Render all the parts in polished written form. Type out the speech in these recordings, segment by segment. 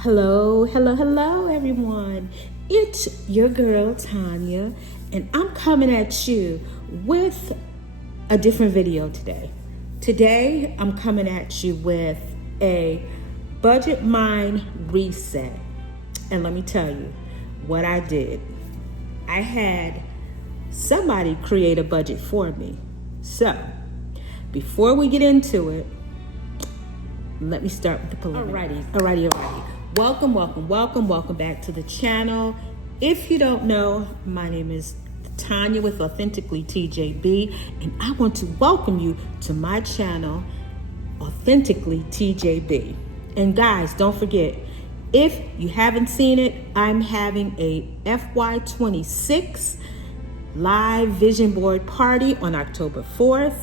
Hello, everyone. It's your girl, Tanya, and I'm coming at you with a different video today. Today, I'm coming at you with a budget mind reset. And let me tell you what I did. I had somebody create a budget for me. So, before we get into it, let me start with the preliminary. Alrighty. Welcome back to the channel. If you don't know, my name is Tanya with Authentically TJB, and I want to welcome you to my channel, Authentically TJB. And guys, don't forget, if you haven't seen it, I'm having a FY26 live vision board party on October 4th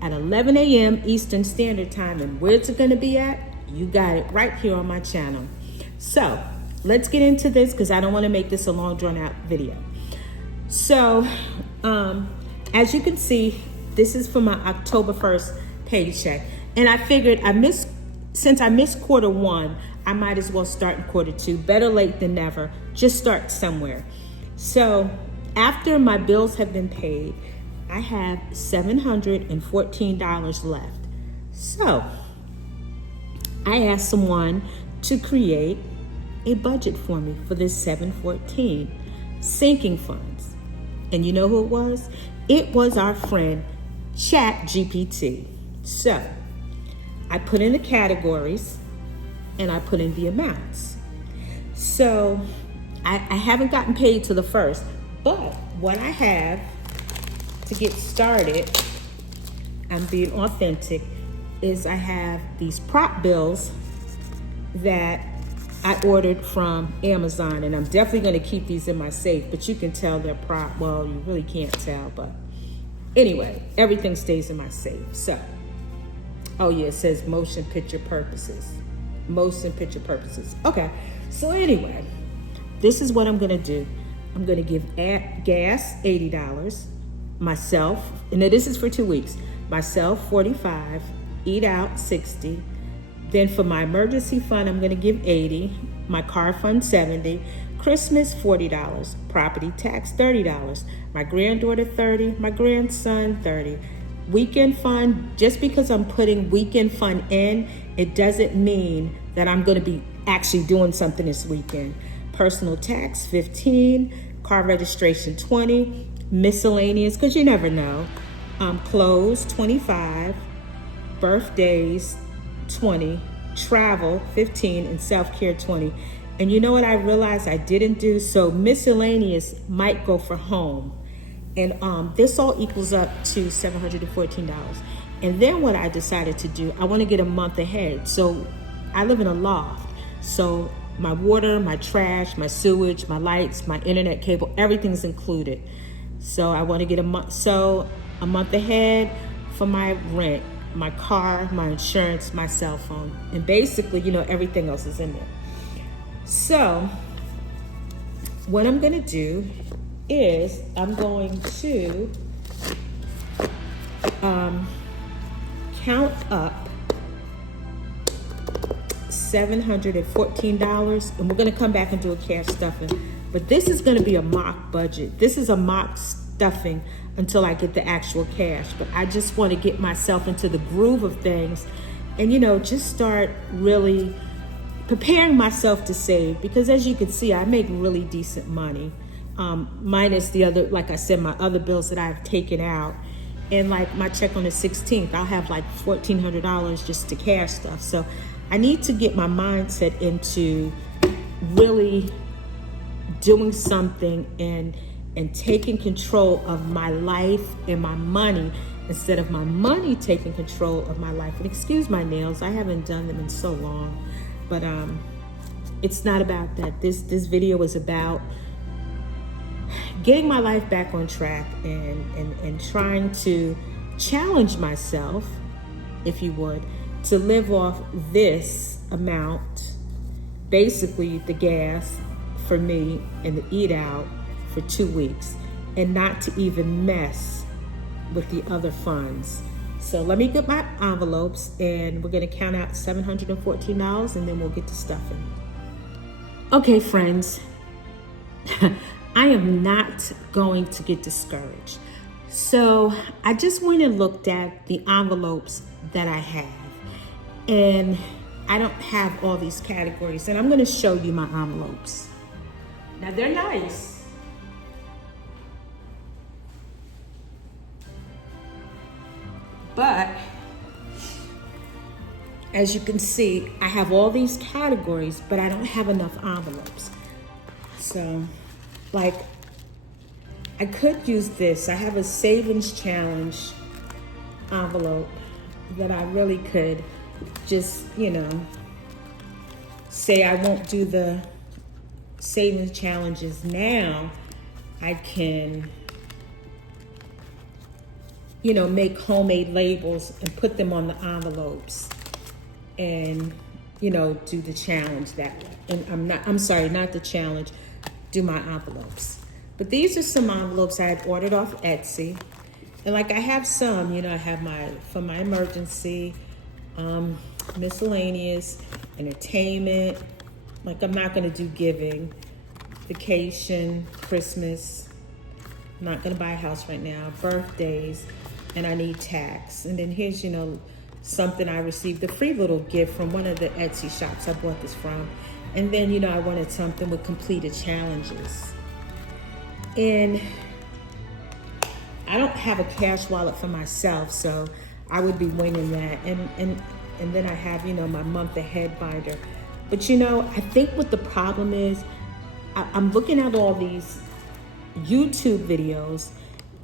at 11 a.m. Eastern Standard Time. And where's it going to be at? You got it right here on my channel. So let's get into this because I don't want to make this a long drawn out video. So as you can see, this is for my October 1st paycheck. And I figured since I missed quarter one, I might as well start in quarter two. Better late than never. Just start somewhere. So after my bills have been paid, I have $714 left. So I asked someone to create a budget for me for this $714 sinking funds. And you know who it was? It was our friend ChatGPT. So I put in the categories and I put in the amounts. So I haven't gotten paid to the first, but what I have to get started, I'm being authentic, is I have these prop bills that I ordered from Amazon, and I'm definitely going to keep these in my safe, but you can tell they're prop. Well, you really can't tell, but anyway, everything stays in my safe. So, oh yeah, it says motion picture purposes. Okay, so anyway, this is what I'm going to do. I'm going to give gas $80, myself, and this is for 2 weeks, myself $45, eat out $60. Then for my emergency fund, I'm going to give $80, my car fund $70, Christmas $40, property tax $30, my granddaughter $30, my grandson $30. Weekend fund, just because I'm putting weekend fund in, it doesn't mean that I'm going to be actually doing something this weekend. Personal tax $15, car registration $20, miscellaneous, because you never know, clothes $25, birthdays $20, travel $15, and self-care $20. And you know what I realized I didn't do? So miscellaneous might go for home. And this all equals up to $714. And then what I decided to do, I want to get a month ahead. So I live in a loft. So my water, my trash, my sewage, my lights, my internet cable, everything's included. So I want to get a month ahead for my rent, my car, my insurance, my cell phone, and basically, everything else is in there. So what I'm going to do is I'm going to count up $714, and we're going to come back and do a cash stuffing. But this is going to be a mock budget. This is a mock stuffing until I get the actual cash. But I just want to get myself into the groove of things and, just start really preparing myself to save. Because as you can see, I make really decent money. Minus the other, like I said, my other bills that I've taken out. And like my check on the 16th, I'll have like $1,400 just to cash stuff. So I need to get my mindset into really doing something and taking control of my life and my money instead of my money taking control of my life. And excuse my nails, I haven't done them in so long, but it's not about that. This video is about getting my life back on track and trying to challenge myself, if you would, to live off this amount, basically the gas for me and the eat out for 2 weeks, and not to even mess with the other funds. So let me get my envelopes and we're gonna count out $714 and then we'll get to stuffing. Okay, friends, I am not going to get discouraged. So I just went and looked at the envelopes that I have, and I don't have all these categories, and I'm going to show you my envelopes. Now they're nice. But as you can see, I have all these categories, but I don't have enough envelopes. So, like, I could use this. I have a savings challenge envelope that I really could just, say I won't do the savings challenges now. I can, make homemade labels and put them on the envelopes and, do the challenge that way. And I'm sorry, not the challenge, do my envelopes. But these are some envelopes I had ordered off Etsy. And like I have some, I have for my emergency, miscellaneous, entertainment. Like I'm not gonna do giving, vacation, Christmas. I'm not gonna buy a house right now, birthdays, and I need tax. And then here's, something I received, a free little gift from one of the Etsy shops I bought this from. And then, I wanted something with completed challenges. And I don't have a cash wallet for myself, so I would be winging that. And then I have, my month ahead binder. But I think what the problem is, I'm looking at all these YouTube videos,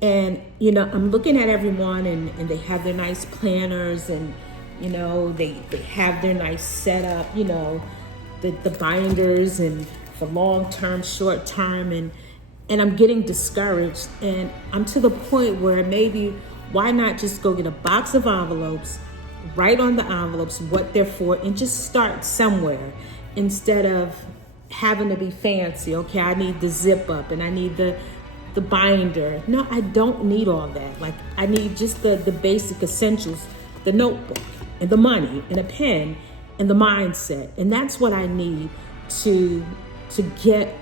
and I'm looking at everyone, and they have their nice planners, and they have their nice setup, the binders, and for long term, short term, and I'm getting discouraged, and I'm to the point where maybe why not just go get a box of envelopes, write on the envelopes what they're for, and just start somewhere instead of having to be fancy. Okay, I need the zip up, and I need the binder. No, I don't need all that. Like, I need just the basic essentials, the notebook and the money and a pen and the mindset. And that's what I need to get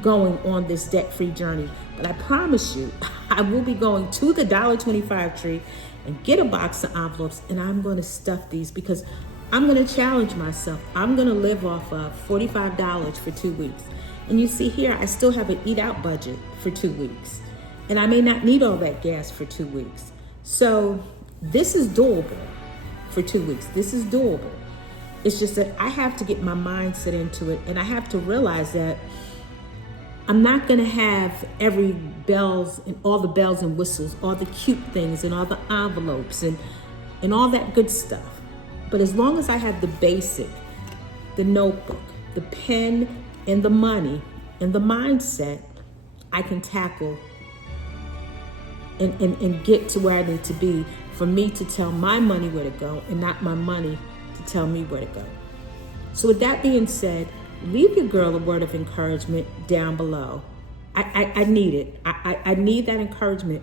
going on this debt-free journey. But I promise you, I will be going to the $1.25 tree and get a box of envelopes, and I'm going to stuff these because I'm going to challenge myself. I'm going to live off of $45 for 2 weeks. And you see here, I still have an eat out budget for 2 weeks. And I may not need all that gas for 2 weeks. So this is doable for 2 weeks. This is doable. It's just that I have to get my mindset into it. And I have to realize that I'm not gonna have every bells and all the bells and whistles, all the cute things and all the envelopes and all that good stuff. But as long as I have the basic, the notebook, the pen, and the money and the mindset, I can tackle and get to where I need to be for me to tell my money where to go and not my money to tell me where to go. So with that being said, leave your girl a word of encouragement down below. I need it. I need that encouragement.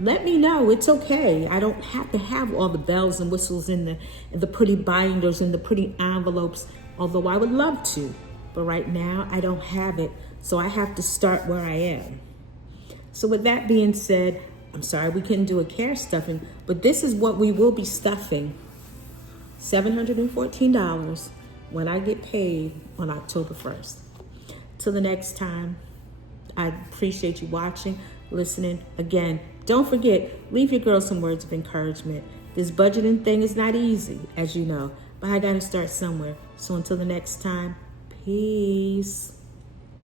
Let me know it's okay. I don't have to have all the bells and whistles and the pretty binders and the pretty envelopes, although I would love to. But right now, I don't have it, so I have to start where I am. So with that being said, I'm sorry we couldn't do a cash stuffing, but this is what we will be stuffing. $714 when I get paid on October 1st. Till the next time, I appreciate you watching, listening. Again, don't forget, leave your girl some words of encouragement. This budgeting thing is not easy, as you know, but I gotta start somewhere. So until the next time, peace.